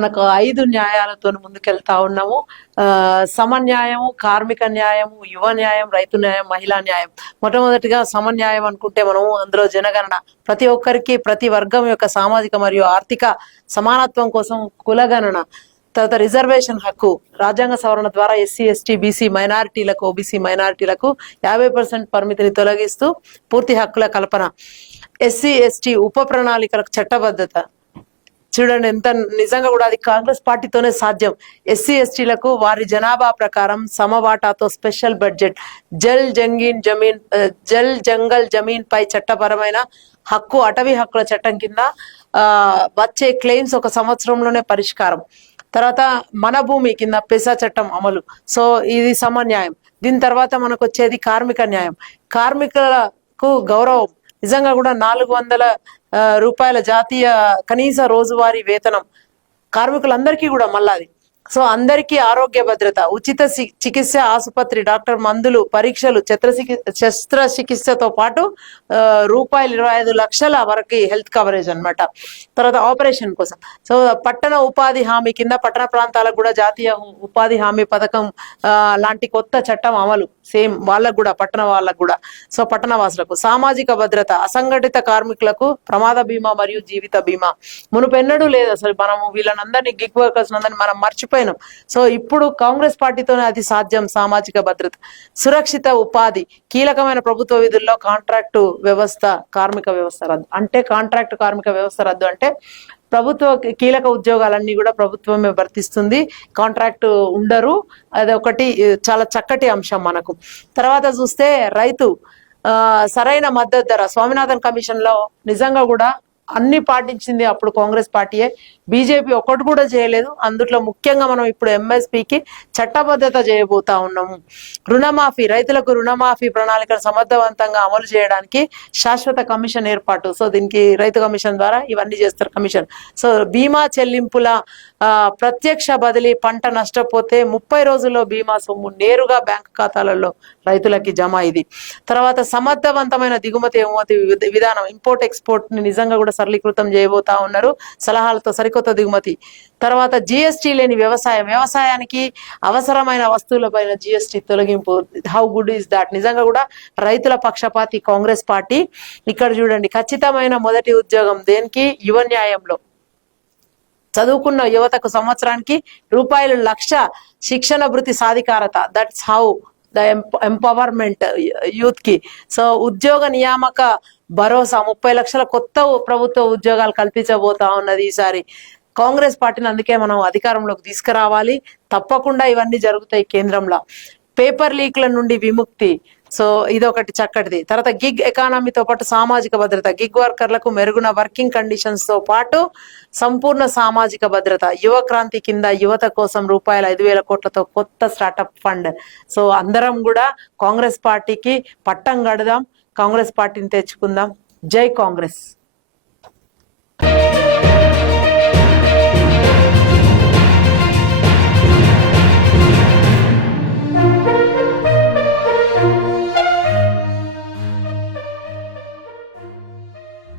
మనకు 5 న్యాయాలతో ముందుకెళ్తా ఉన్నాము. సమన్యాయము, కార్మిక న్యాయము, యువ న్యాయం, రైతు న్యాయం, మహిళా న్యాయం. మొట్టమొదటిగా సమన్యాయం అనుకుంటే మనము అందులో జనగణన, ప్రతి ఒక్కరికి ప్రతి వర్గం యొక్క సామాజిక మరియు ఆర్థిక సమానత్వం కోసం కులగణన, తర్వాత రిజర్వేషన్ హక్కు, రాజ్యాంగ సవరణ ద్వారా ఎస్సీ ఎస్టీ బీసీ మైనారిటీలకు, ఓబీసీ మైనారిటీలకు 50% పరిమితిని తొలగిస్తూ పూర్తి హక్కుల కల్పన, ఎస్సీ ఎస్టీ ఉప ప్రణాళికలకు చట్టబద్ధత. చూడండి ఎంత నిజంగా కూడా అది కాంగ్రెస్ పార్టీతోనే సాధ్యం. ఎస్సీ ఎస్టీలకు వారి జనాభా ప్రకారం సమవాటాతో స్పెషల్ బడ్జెట్, జల్ జంగల్ జమీన్ పై చట్టపరమైన హక్కు, అటవీ హక్కుల చట్టం కింద వచ్చే క్లెయిమ్స్ 1 సంవత్సరంలోనే పరిష్కారం. తర్వాత మన భూమి కింద పెసా చట్టం అమలు. సో ఇది సమన్యాయం. దీని తర్వాత మనకు వచ్చేది కార్మిక న్యాయం. కార్మికులకు గౌరవం, నిజంగా కూడా 400 రూపాయల జాతీయ కనీస రోజువారీ వేతనం కార్మికులందరికీ కూడా మళ్ళాది. సో అందరికీ ఆరోగ్య భద్రత, ఉచిత చికిత్స, ఆసుపత్రి, డాక్టర్, మందులు, పరీక్షలు, శస్త్రచికిత్సతో పాటు ₹25 లక్షల వరకు హెల్త్ కవరేజ్ అన్నమాట. తర్వాత ఆపరేషన్ కోసం. సో పట్టణ ఉపాధి హామీ కింద పట్టణ ప్రాంతాలకు కూడా జాతీయ ఉపాధి హామీ పథకం లాంటి కొత్త చట్టం అమలు. సేమ్ వాళ్ళకు కూడా, పట్టణ వాళ్ళకు కూడా. సో పట్టణ వాసులకు సామాజిక భద్రత, అసంఘటిత కార్మికులకు ప్రమాద బీమా మరియు జీవిత బీమా. మునుపెన్నడూ లేదు అసలు. మనము వీళ్ళనందరినీ, గిగ్ వర్కర్స్ అందరినీ మనం మర్చిపోయినాం. సో ఇప్పుడు కాంగ్రెస్ పార్టీతోనే అది సాధ్యం. సామాజిక భద్రత, సురక్షిత ఉపాధి, కీలకమైన ప్రభుత్వ విధుల్లో కాంట్రాక్టు వ్యవస్థ, కార్మిక వ్యవస్థ రద్దు. అంటే కాంట్రాక్ట్ కార్మిక వ్యవస్థ రద్దు అంటే ప్రభుత్వ కీలక ఉద్యోగాలన్నీ కూడా ప్రభుత్వమే భర్తిస్తుంది, కాంట్రాక్ట్ ఉండరు. అది ఒకటి చాలా చక్కటి అంశం మనకు. తర్వాత చూస్తే రైతు సరైన మద్దతు ధర, స్వామినాథన్ కమిషన్ లో నిజంగా కూడా అన్ని పాటించింది అప్పుడు కాంగ్రెస్ పార్టీయే. బీజేపీ ఒక్కటి కూడా చేయలేదు. అందులో ముఖ్యంగా మనం ఇప్పుడు ఎంఎస్పీకి చట్టబద్ధత చేయబోతా ఉన్నాము. రుణమాఫీ, రైతులకు రుణమాఫీ ప్రణాళికను సమర్థవంతంగా అమలు చేయడానికి శాశ్వత కమిషన్ ఏర్పాటు. సో దీనికి రైతు కమిషన్ ద్వారా ఇవన్నీ చేస్తారు కమిషన్. సో బీమా చెల్లింపుల ప్రత్యక్ష బదిలీ, పంట నష్టపోతే 30 రోజుల్లో బీమా సొమ్ము నేరుగా బ్యాంకు ఖాతాలలో రైతులకి జమ. ఇది తర్వాత సమర్థవంతమైన దిగుమతి ఎగుమతి విధానం, ఇంపోర్ట్ ఎక్స్పోర్ట్ ని నిజంగా కూడా సరళీకృతం చేయబోతా ఉన్నారు సలహాలతో, సరికొత్త దిగుమతి. తర్వాత జిఎస్టీ లేని వ్యవసాయం, వ్యవసాయానికి అవసరమైన వస్తువులపైన జిఎస్టీ తొలగింపు. How good is that? నిజంగా కూడా రైతుల పక్షపాతి కాంగ్రెస్ పార్టీ. ఇక్కడ చూడండి, ఖచ్చితమైన మొదటి ఉద్యోగం దేనికి? యువ న్యాయంలో. చదువుకున్న యువతకు సంవత్సరానికి ₹1,00,000 శిక్షణ భృతి సాధికారత. That's how the empowerment youth కి. సో ఉద్యోగ నియామక భరోసా, 30 లక్షల కొత్త ప్రభుత్వ ఉద్యోగాలు కల్పించబోతా ఉన్నది ఈసారి కాంగ్రెస్ పార్టీని. అందుకే మనం అధికారంలోకి తీసుకురావాలి. తప్పకుండా ఇవన్నీ జరుగుతాయి కేంద్రంలో. పేపర్ లీక్ల నుండి విముక్తి. సో ఇదొకటి చక్కటిది. తర్వాత గిగ్ ఎకానమీతో పాటు సామాజిక భద్రత, గిగ్ వర్కర్లకు మెరుగున వర్కింగ్ కండిషన్స్ తో పాటు సంపూర్ణ సామాజిక భద్రత. యువ క్రాంతి కింద యువత కోసం ₹5,000 కోట్లతో కొత్త స్టార్టప్ ఫండ్. సో అందరం కూడా కాంగ్రెస్ పార్టీకి పట్టం కడదాం, కాంగ్రెస్ పార్టీని తెచ్చుకుందాం. జై కాంగ్రెస్.